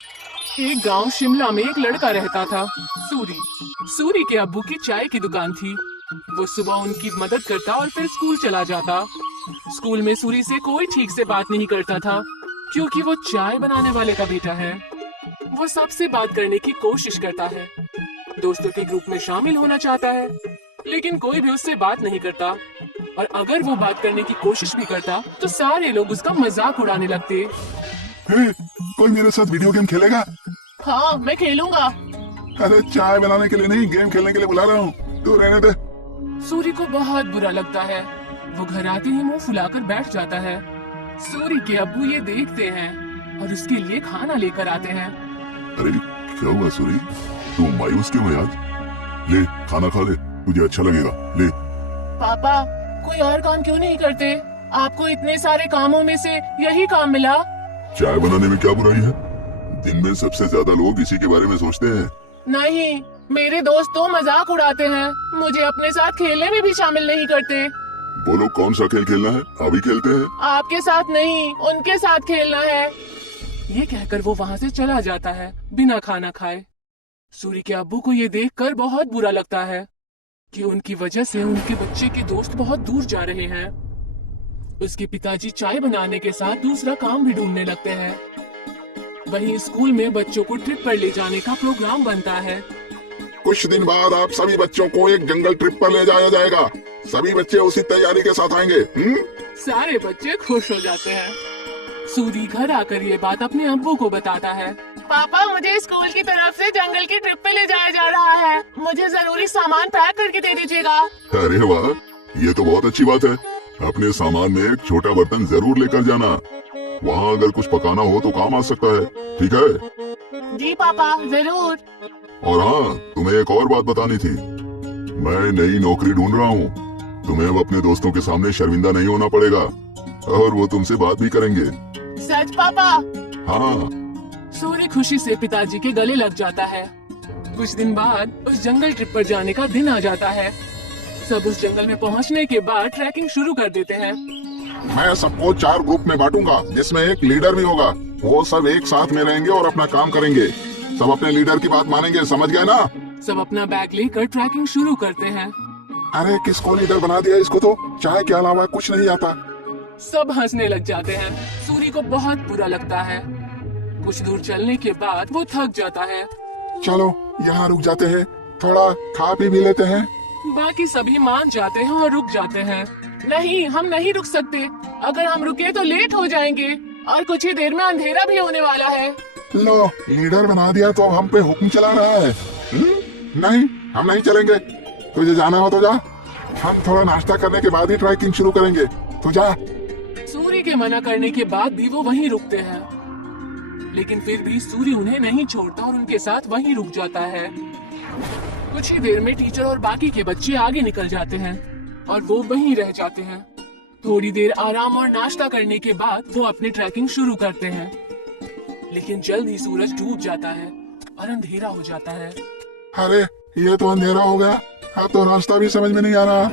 एक गांव शिमला में एक लड़का रहता था, सूरी। सूरी के अब्बू की चाय की दुकान थी। वो सुबह उनकी मदद करता और फिर स्कूल चला जाता। स्कूल में सूरी से कोई ठीक से बात नहीं करता था, क्योंकि वो चाय बनाने वाले का बेटा है। वो सबसे बात करने की कोशिश करता है, दोस्तों के ग्रुप में शामिल होना चाहता है, लेकिन कोई भी उससे बात नहीं करता। और अगर वो बात करने की कोशिश भी करता तो सारे लोग उसका मजाक उड़ाने लगते। हे, कोई मेरे साथ वीडियो गेम खेलेगा? हाँ, मैं खेलूंगा। अरे चाय बनाने के लिए नहीं, गेम खेलने के लिए बुला रहा हूँ, तू रहने दे। सूरी को बहुत बुरा लगता है। वो घर आते ही मुंह फुलाकर बैठ जाता है। सूरी के अब्बू ये देखते हैं और उसके लिए खाना लेकर आते हैं। अरे क्या हुआ सूरी, तू मायूस क्यों है आज? ले खाना खा ले, तुझे अच्छा लगेगा, ले। पापा, कोई और काम क्यों नहीं करते? आपको इतने सारे कामों में से यही काम मिला। चाय बनाने में क्या बुराई है? दिन में सबसे ज्यादा लोग इसी के बारे में सोचते हैं। नहीं, मेरे दोस्त तो मजाक उड़ाते हैं, मुझे अपने साथ खेलने में भी शामिल नहीं करते। बोलो कौन सा खेल खेलना है, अभी खेलते हैं। आपके साथ नहीं, उनके साथ खेलना है। ये कहकर वो वहाँ से चला जाता है बिना खाना खाए। सूरी के अब्बू को ये देखकर बहुत बुरा लगता है कि उनकी वजह से उनके बच्चे के दोस्त बहुत दूर जा रहे हैं। उसके पिताजी चाय बनाने के साथ दूसरा काम भी ढूंढने लगते हैं। वहीं स्कूल में बच्चों को ट्रिप पर ले जाने का प्रोग्राम बनता है। कुछ दिन बाद आप सभी बच्चों को एक जंगल ट्रिप पर ले जाया जाएगा। सभी बच्चे उसी तैयारी के साथ आएंगे। सारे बच्चे खुश हो जाते हैं। सूरी घर आकर ये बात अपने अब्बू को बताता है। पापा, मुझे स्कूल की तरफ से जंगल की ट्रिप पे ले जाया जा रहा है। मुझे जरूरी सामान पैक करके दे दीजिएगा। अरे वाह, ये तो बहुत अच्छी बात है। अपने सामान में एक छोटा बर्तन जरूर लेकर जाना। वहाँ अगर कुछ पकाना हो तो काम आ सकता है, ठीक है? जी पापा, जरूर। और हाँ, तुम्हें एक और बात बतानी थी। मैं नई नौकरी ढूंढ रहा हूँ। तुम्हें अब अपने दोस्तों के सामने शर्मिंदा नहीं होना पड़ेगा और वो तुमसे बात भी करेंगे। सच पापा? हाँ। सूरी खुशी से पिताजी के गले लग जाता है। कुछ दिन बाद उस जंगल ट्रिप पर जाने का दिन आ जाता है। सब उस जंगल में पहुंचने के बाद ट्रैकिंग शुरू कर देते हैं। मैं सबको 4 ग्रुप में बांटूंगा, जिसमें एक लीडर भी होगा। वो सब एक साथ में रहेंगे और अपना काम करेंगे। सब अपने लीडर की बात मानेंगे, समझ गए ना? सब अपना बैग लेकर ट्रैकिंग शुरू करते हैं। अरे किसको लीडर बना दिया? इसको तो चाय के अलावा कुछ नहीं आता। सब हंसने लग जाते हैं। सूरी को बहुत बुरा लगता है। कुछ दूर चलने के बाद वो थक जाता है। चलो यहाँ रुक जाते हैं, थोड़ा खा पी भी लेते हैं। बाकी सभी मान जाते हैं और रुक जाते हैं। नहीं, हम नहीं रुक सकते। अगर हम रुके तो लेट हो जाएंगे और कुछ ही देर में अंधेरा भी होने वाला है। लो, लीडर बना दिया तो अब हम पे हुक्म चला रहा है। नहीं, हम नहीं चलेंगे। तुझे जाना हो तो जा, हम थोड़ा नाश्ता करने के बाद ही ट्रैकिंग शुरू करेंगे। तू जा। सूरी के मना करने के बाद भी वो वहीं रुकते हैं, लेकिन फिर भी सूरी उन्हें नहीं छोड़ता और उनके साथ वहीं रुक जाता है। कुछ ही देर में टीचर और बाकी के बच्चे आगे निकल जाते हैं और वो वहीं रह जाते हैं। थोड़ी देर आराम और नाश्ता करने के बाद वो अपनी ट्रैकिंग शुरू करते हैं, लेकिन जल्द ही सूरज डूब जाता है और अंधेरा हो जाता है। अरे ये तो अंधेरा हो गया, अब तो रास्ता भी समझ में नहीं आ रहा।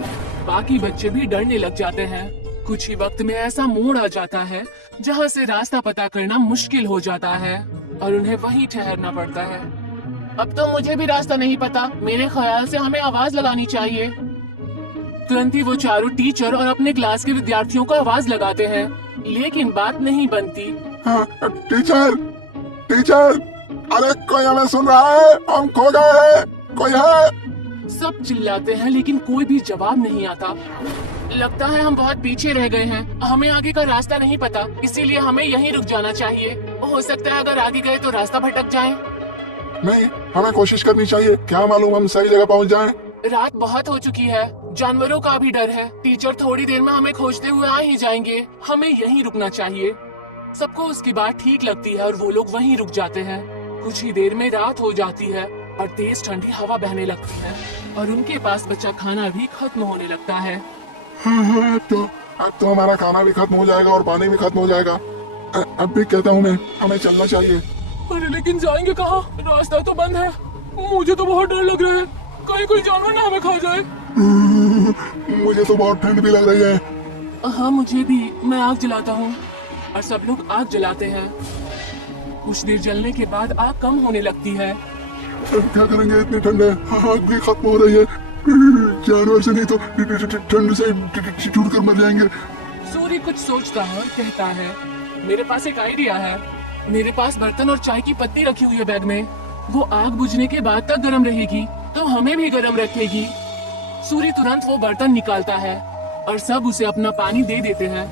बाकी बच्चे भी डरने लग जाते हैं। कुछ ही वक्त में ऐसा मोड़ आ जाता है जहाँ से रास्ता पता करना मुश्किल हो जाता है और उन्हें वहीं ठहरना पड़ता है। अब तो मुझे भी रास्ता नहीं पता। मेरे ख्याल से हमें आवाज लगानी चाहिए। तुरंत ही वो चारों टीचर और अपने क्लास के विद्यार्थियों को आवाज लगाते हैं, लेकिन बात नहीं बनती। हाँ, टीचर टीचर, अरे कोई हमें सुन रहा है? हम खो गए हैं, कोई है? सब चिल्लाते हैं लेकिन कोई भी जवाब नहीं आता। लगता है हम बहुत पीछे रह गए हैं। हमें आगे का रास्ता नहीं पता, इसीलिए हमें यहीं रुक जाना चाहिए। हो सकता है अगर आगे गए तो रास्ता भटक जाए। नहीं, हमें कोशिश करनी चाहिए, क्या मालूम हम सही जगह पहुंच जाएं। रात बहुत हो चुकी है, जानवरों का भी डर है। टीचर थोड़ी देर में हमें खोजते हुए आ ही जाएंगे। हमें यहीं रुकना चाहिए। सबको उसकी बात ठीक लगती है और वो लोग वहीं रुक जाते हैं। कुछ ही देर में रात हो जाती है और तेज ठंडी हवा बहने लगती है और उनके पास बचा खाना भी खत्म होने लगता है। हाँ, अब तो हमारा खाना भी खत्म हो जाएगा और पानी भी खत्म हो जाएगा। अब भी कहता हूँ मैं, हमें चलना चाहिए। अरे लेकिन जाएंगे कहाँ? रास्ता तो बंद है। मुझे तो बहुत डर लग रहा है, कहीं कोई जानवर ना हमें खा जाए। मुझे तो बहुत ठंड भी लग रही है। हाँ, मुझे भी। मैं आग जलाता हूँ और सब लोग आग जलाते हैं। कुछ देर जलने के बाद आग कम होने लगती है। क्या करेंगे, इतनी ठंड है, आग भी खत्म हो रही है। जानवर से नहीं तो ठंड से छूट कर मर जाएंगे। सूरी कुछ सोचता है और कहता है, मेरे पास एक आइडिया है। मेरे पास बर्तन और चाय की पत्ती रखी हुई है बैग में। वो आग बुझने के बाद तक गर्म रहेगी तो हमें भी गर्म रखेगी। सूरी तुरंत वो बर्तन निकालता है और सब उसे अपना पानी दे देते हैं,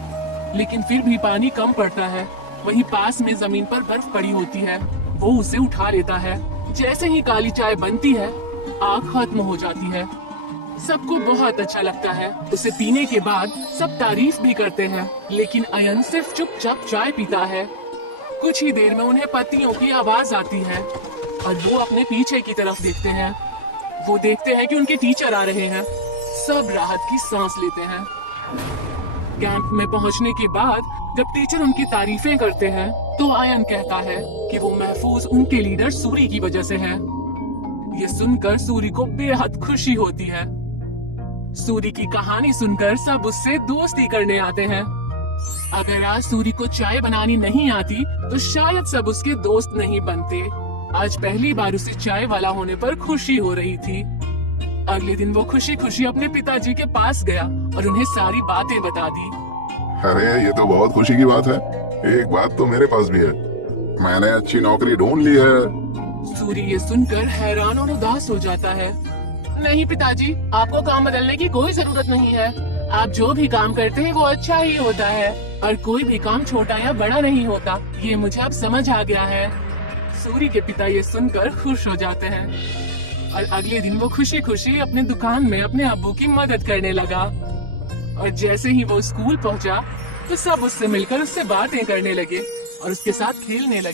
लेकिन फिर भी पानी कम पड़ता है। वहीं पास में जमीन पर बर्फ पड़ी होती है। वो उसे उठा लेता है। जैसे ही काली चाय बनती है, आग खत्म हो जाती है। सबको बहुत अच्छा लगता है। उसे पीने के बाद सब तारीफ भी करते हैं, लेकिन अयन सिर्फ चुपचाप चाय पीता है। कुछ ही देर में उन्हें पत्तियों की आवाज आती है और वो अपने पीछे की तरफ देखते हैं। वो देखते हैं कि उनके टीचर आ रहे हैं। सब राहत की सांस लेते हैं। कैंप में पहुंचने के बाद जब टीचर उनकी तारीफें करते हैं तो आयन कहता है कि वो महफूज उनके लीडर सूरी की वजह से है। ये सुनकर सूरी को बेहद खुशी होती है। सूरी की कहानी सुनकर सब उससे दोस्ती करने आते हैं। अगर आज सूरी को चाय बनानी नहीं आती तो शायद सब उसके दोस्त नहीं बनते। आज पहली बार उसे चाय वाला होने पर खुशी हो रही थी। अगले दिन वो खुशी खुशी अपने पिताजी के पास गया और उन्हें सारी बातें बता दी। अरे ये तो बहुत खुशी की बात है। एक बात तो मेरे पास भी है, मैंने अच्छी नौकरी ढूंढ ली है। सूरी ये सुनकर हैरान और उदास हो जाता है। नहीं पिताजी, आपको काम बदलने की कोई जरूरत नहीं है। आप जो भी काम करते हैं वो अच्छा ही होता है और कोई भी काम छोटा या बड़ा नहीं होता। ये मुझे अब समझ आ गया है। सूरी के पिता ये सुनकर खुश हो जाते हैं और अगले दिन वो खुशी खुशी अपने दुकान में अपने अब्बू की मदद करने लगा। और जैसे ही वो स्कूल पहुंचा तो सब उससे मिलकर उससे बातें करने लगे और उसके साथ खेलने लगे।